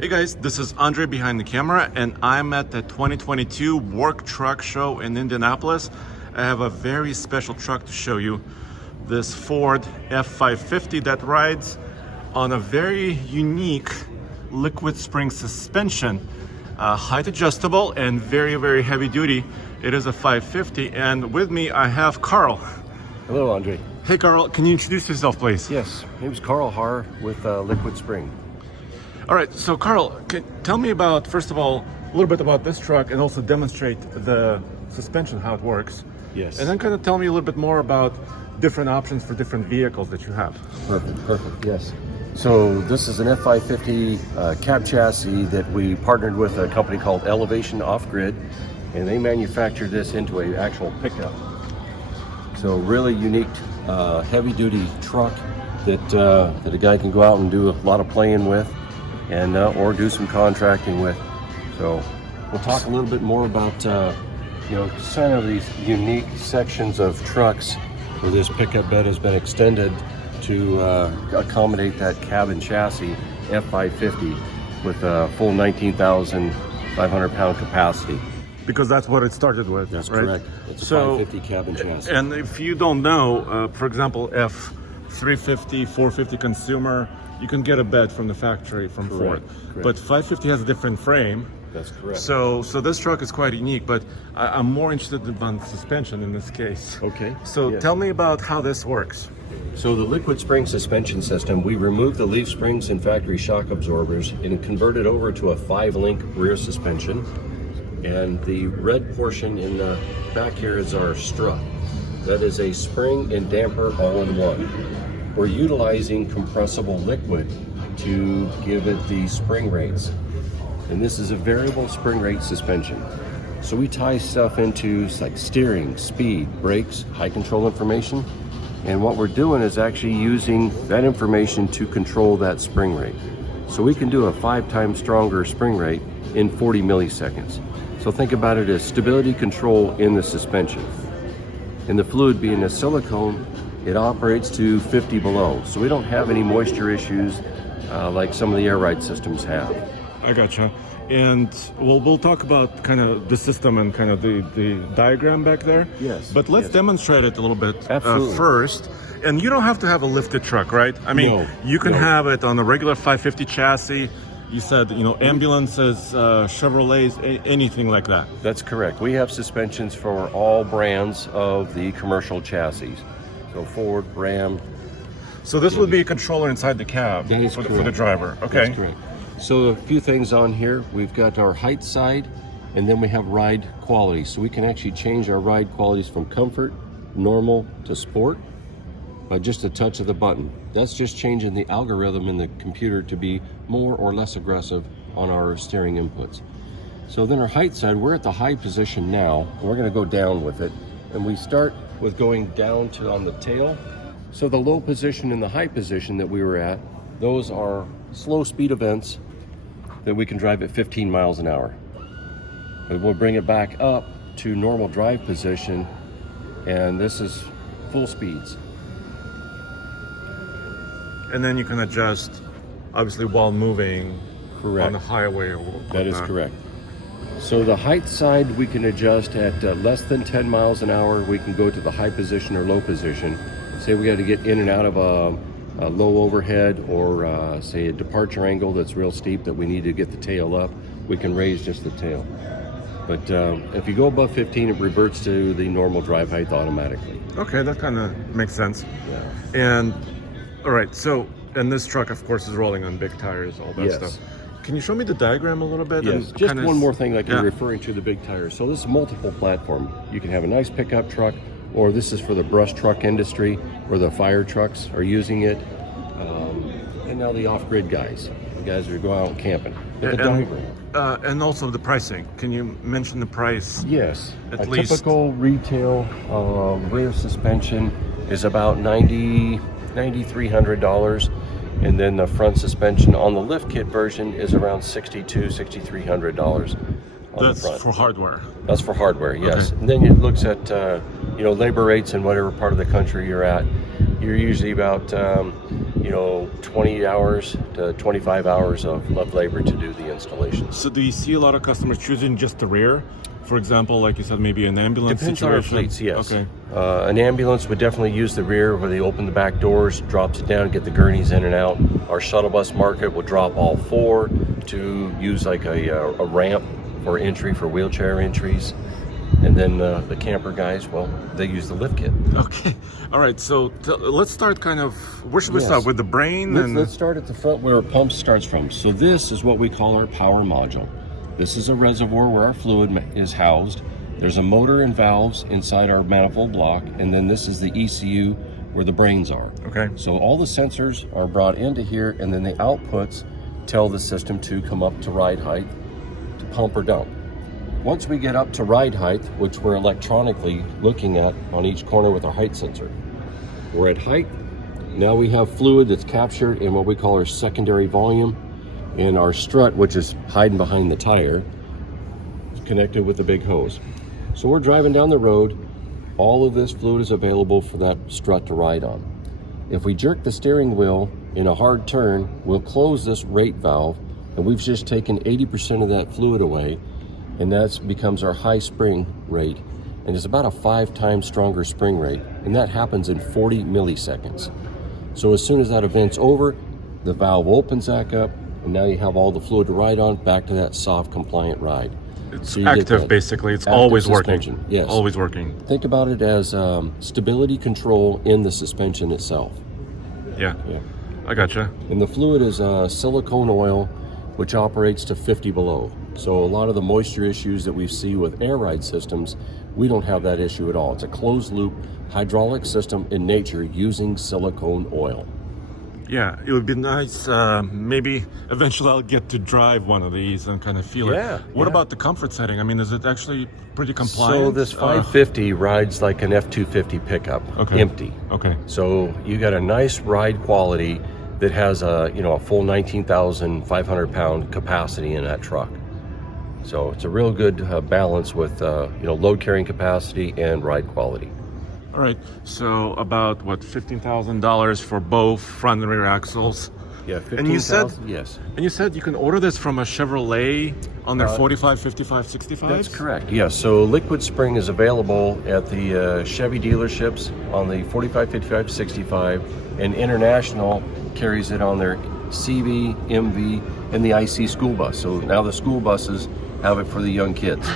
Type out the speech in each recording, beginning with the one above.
Hey guys, this is Andre behind the camera, and I'm at the 2022 Work Truck Show in Indianapolis. I have a very special truck to show you. This Ford F-550 that rides on a very unique liquid spring suspension, height adjustable and very, very heavy duty. It is a 550, and with me I have Carl. Hello, Andre. Hey Carl, can you introduce yourself please? Yes, my name is Carl Haar with Liquid Spring. All right, so Carl, tell me about, first of all, a little bit about this truck and also demonstrate the suspension, how it works. Yes. And then kind of tell me a little bit more about different options for different vehicles that you have. Perfect, yes. So this is an F-550 cab chassis that we partnered with a company called Elevation Off-Grid, and they manufactured this into an actual pickup. So really unique, heavy-duty truck that a guy can go out and do a lot of playing with, and or do some contracting with. So we'll talk a little bit more about some of these unique sections of trucks where this pickup bed has been extended to accommodate that cabin chassis F-550 with a full 19,500 pound capacity. Because that's what it started with. That's right? correct. It's a 550 cabin chassis. And if you don't know, for example, F-350, 450 consumer, you can get a bed from the factory from Ford. Correct. But 550 has a different frame. That's correct. So this truck is quite unique, but I'm more interested in suspension in this case. Okay. So Yes. tell me about how this works. So the liquid spring suspension system, we removed the leaf springs and factory shock absorbers and converted over to a 5-link rear suspension. And the red portion in the back here is our strut. That is a spring and damper all in one. We're utilizing compressible liquid to give it the spring rates. And this is a variable spring rate suspension. So we tie stuff into like steering, speed, brakes, high control information. And what we're doing is actually using that information to control that spring rate. So we can do a 5 times stronger spring rate in 40 milliseconds. So think about it as stability control in the suspension. And the fluid being a silicone, it operates to 50 below. So we don't have any moisture issues like some of the air ride systems have. I gotcha. And we'll talk about kind of the system and kind of the diagram back there. Yes. But let's yes. demonstrate it a little bit Absolutely. first. And you don't have to have a lifted truck, right? I mean, No, you can no. have it on a regular 550 chassis. You said, ambulances, Chevrolets, anything like that. That's correct. We have suspensions for all brands of the commercial chassis. So Ford, Ram. So this would be a controller inside the cab That is for the correct. driver. Okay. That's correct. So a few things on here. We've got our height side, and then we have ride quality. So we can actually change our ride qualities from comfort, normal to sport by just a touch of the button. That's just changing the algorithm in the computer to be more or less aggressive on our steering inputs. So then our height side, we're at the high position now. We're gonna go down with it. And we start with going down to on the tail. So the low position and the high position that we were at, those are slow speed events that we can drive at 15 miles an hour. But we'll bring it back up to normal drive position, and this is full speeds. And then you can adjust, obviously, while moving Correct. on the highway or whatnot. That is correct. So the height side we can adjust at less than 10 miles an hour. We can go to the high position or low position. Say we got to get in and out of a low overhead or say a departure angle that's real steep that we need to get the tail up, we can raise just the tail. But if you go above 15, it reverts to the normal drive height automatically. Okay, that kind of makes sense. Yeah. And all right, so and this truck, of course, is rolling on big tires, all that Yes. stuff. Can you show me the diagram a little bit? Yes, And just kinda one more thing, like yeah. you're referring to the big tires. So this is multiple platform. You can have a nice pickup truck, or this is for the brush truck industry, where the fire trucks are using it. And now the off-grid guys, the guys who go out camping. But the diagram. And also the pricing. Can you mention the price? Yes, At a least. typical retail rear suspension is about $9,300, and then the front suspension on the lift kit version is around $6,300 on That's the front. for hardware. That's for hardware, yes. Okay. And then it looks at labor rates in whatever part of the country you're at. You're usually about 20 hours to 25 hours of labor to do the installation. So do you see a lot of customers choosing just the rear? For example, like you said, maybe an ambulance Depends situation? on our fleets, yes. Okay. An ambulance would definitely use the rear where they open the back doors, drops it down, get the gurneys in and out. Our shuttle bus market will drop all four to use like a ramp for entry, for wheelchair entries. And then the camper guys, well, they use the lift kit. Okay. All right. So let's start where should we start? With the brain? Let's start at the front where our pump starts from. So this is what we call our power module. This is a reservoir where our fluid is housed. There's a motor and valves inside our manifold block. And then this is the ECU where the brains are. Okay. So all the sensors are brought into here, and then the outputs tell the system to come up to ride height, to pump or dump. Once we get up to ride height, which we're electronically looking at on each corner with our height sensor, we're at height. Now we have fluid that's captured in what we call our secondary volume, and our strut, which is hiding behind the tire, is connected with the big hose. So we're driving down the road. All of this fluid is available for that strut to ride on. If we jerk the steering wheel in a hard turn, we'll close this rate valve, and we've just taken 80% of that fluid away, and that becomes our high spring rate, and it's about a 5 times stronger spring rate, and that happens in 40 milliseconds. So as soon as that event's over, the valve opens back up, and now you have all the fluid to ride on, back to that soft compliant ride. It's active, basically. It's always suspension. working. Yes. Always working. Think about it as stability control in the suspension itself. Yeah. I gotcha. And the fluid is silicone oil, which operates to 50 below. So a lot of the moisture issues that we see with air ride systems, we don't have that issue at all. It's a closed loop hydraulic system in nature using silicone oil. Yeah, it would be nice. Maybe eventually I'll get to drive one of these and kind of feel it. What about the comfort setting? I mean, is it actually pretty compliant? So this 550 rides like an F-250 pickup, empty. Okay. So you got a nice ride quality that has a full 19,500 pound capacity in that truck. So it's a real good balance with load carrying capacity and ride quality. All right, so about $15,000 for both front and rear axles. Yeah, $15,000. And you said yes. And you said you can order this from a Chevrolet on their 45, 55, 65. That's correct. Yes. So liquid spring is available at the Chevy dealerships on the 45, 55, 65, and International carries it on their CV, MV, and the IC school bus. So now the school buses have it for the young kids.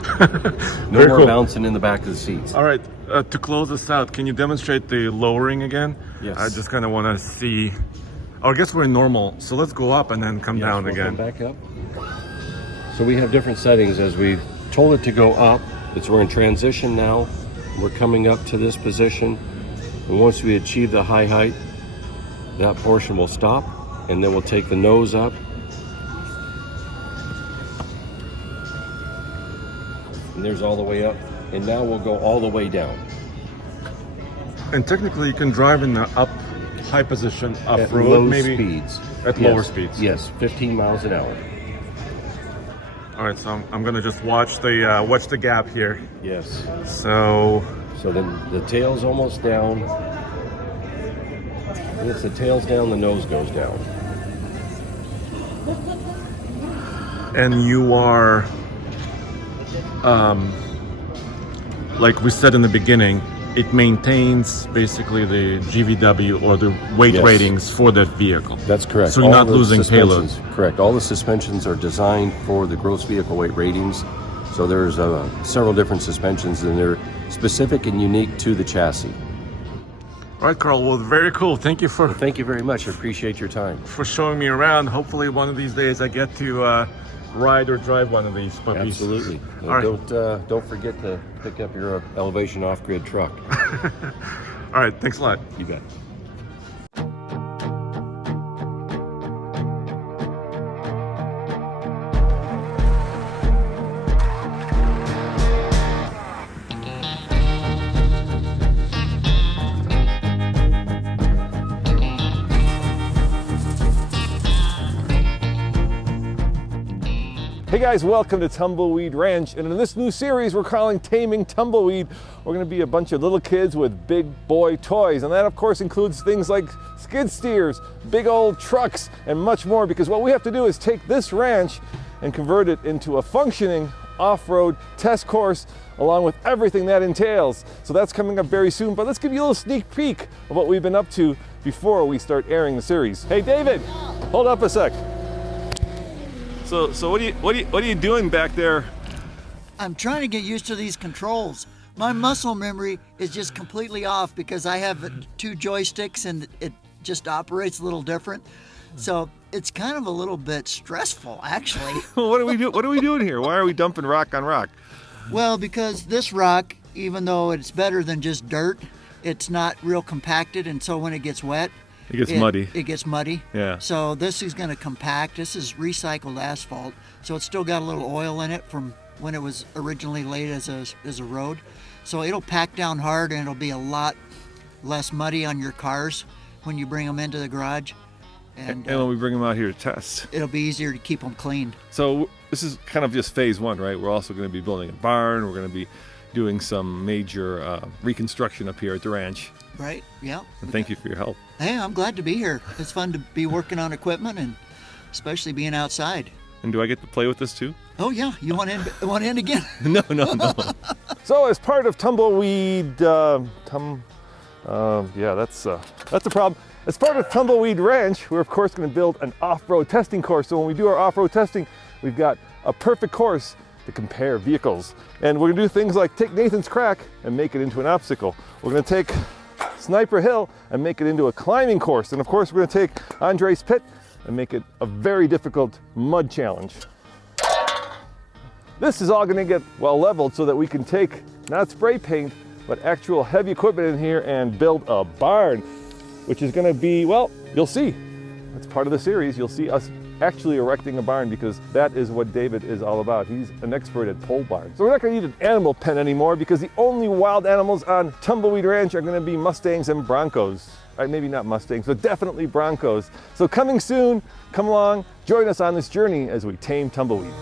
No more bouncing in the back of the seats. All right, to close this out, can you demonstrate the lowering again? Yes. I just kind of want to see. Oh, I guess we're in normal, so let's go up and then come down we'll again. Come back up. So we have different settings. As we've told it to go up, we're in transition now. We're coming up to this position, and once we achieve the high height, that portion will stop, and then we'll take the nose up. And there's all the way up, and now we'll go all the way down. And technically, you can drive in the up high position At off-road, low maybe speeds. at lower speeds. Yes, 15 miles an hour. All right, so I'm gonna just watch the gap here. Yes. So then the tail's almost down. And if the tail's down, the nose goes down. and you are, like we said in the beginning, it maintains basically the GVW or the weight Yes. ratings for that vehicle. That's correct. So you're All not the losing payload. suspensions- Correct. All the suspensions are designed for the gross vehicle weight ratings. So there's several different suspensions, and they're specific and unique to the chassis. All right, Carl. Well, very cool. Thank you for Thank you very much. I appreciate your time. showing me around. Hopefully, one of these days I get to ride or drive one of these puppies. Absolutely. All right. Don't forget to pick up your elevation off-grid truck. All right. Thanks a lot. You bet. Hey guys, welcome to Tumbleweed Ranch, and in this new series we're calling Taming Tumbleweed. We're going to be a bunch of little kids with big boy toys, and that of course includes things like skid steers, big old trucks, and much more, because what we have to do is take this ranch and convert it into a functioning off-road test course, along with everything that entails. So that's coming up very soon, but let's give you a little sneak peek of what we've been up to before we start airing the series. Hey David, hold up a sec. So what are you doing back there? I'm trying to get used to these controls. My muscle memory is just completely off because I have 2 joysticks and it just operates a little different. So it's kind of a little bit stressful, actually. What are we doing here? Why are we dumping rock on rock? Well, because this rock, even though it's better than just dirt, it's not real compacted, and so when it gets wet, It gets muddy. It gets muddy. Yeah. So this is going to compact. This is recycled asphalt, so it's still got a little oil in it from when it was originally laid as a road. So it'll pack down hard, and it'll be a lot less muddy on your cars when you bring them into the garage. And when we bring them out here to test, it'll be easier to keep them clean. So this is kind of just phase 1, right? We're also going to be building a barn. We're going to be doing some major reconstruction up here at the ranch. Right, yeah. And thank you for your help. Hey, I'm glad to be here. It's fun to be working on equipment, and especially being outside. And do I get to play with this too? Oh yeah, you want in again? No. So as part of Tumbleweed, that's a problem. As part of Tumbleweed Ranch, we're of course going to build an off-road testing course. So when we do our off-road testing, we've got a perfect course to compare vehicles. And we're going to do things like take Nathan's Crack and make it into an obstacle. We're going to take Sniper Hill and make it into a climbing course. And of course, we're going to take Andre's Pit and make it a very difficult mud challenge. This is all going to get well leveled so that we can take not spray paint, but actual heavy equipment in here and build a barn, which is going to be, well, you'll see. That's part of the series. You'll see us actually erecting a barn, because that is what David is all about. He's an expert at pole barns. So we're not going to need an animal pen anymore, because the only wild animals on Tumbleweed Ranch are going to be Mustangs and Broncos. Right, maybe not Mustangs, but definitely Broncos. So coming soon, come along, join us on this journey as we tame Tumbleweed.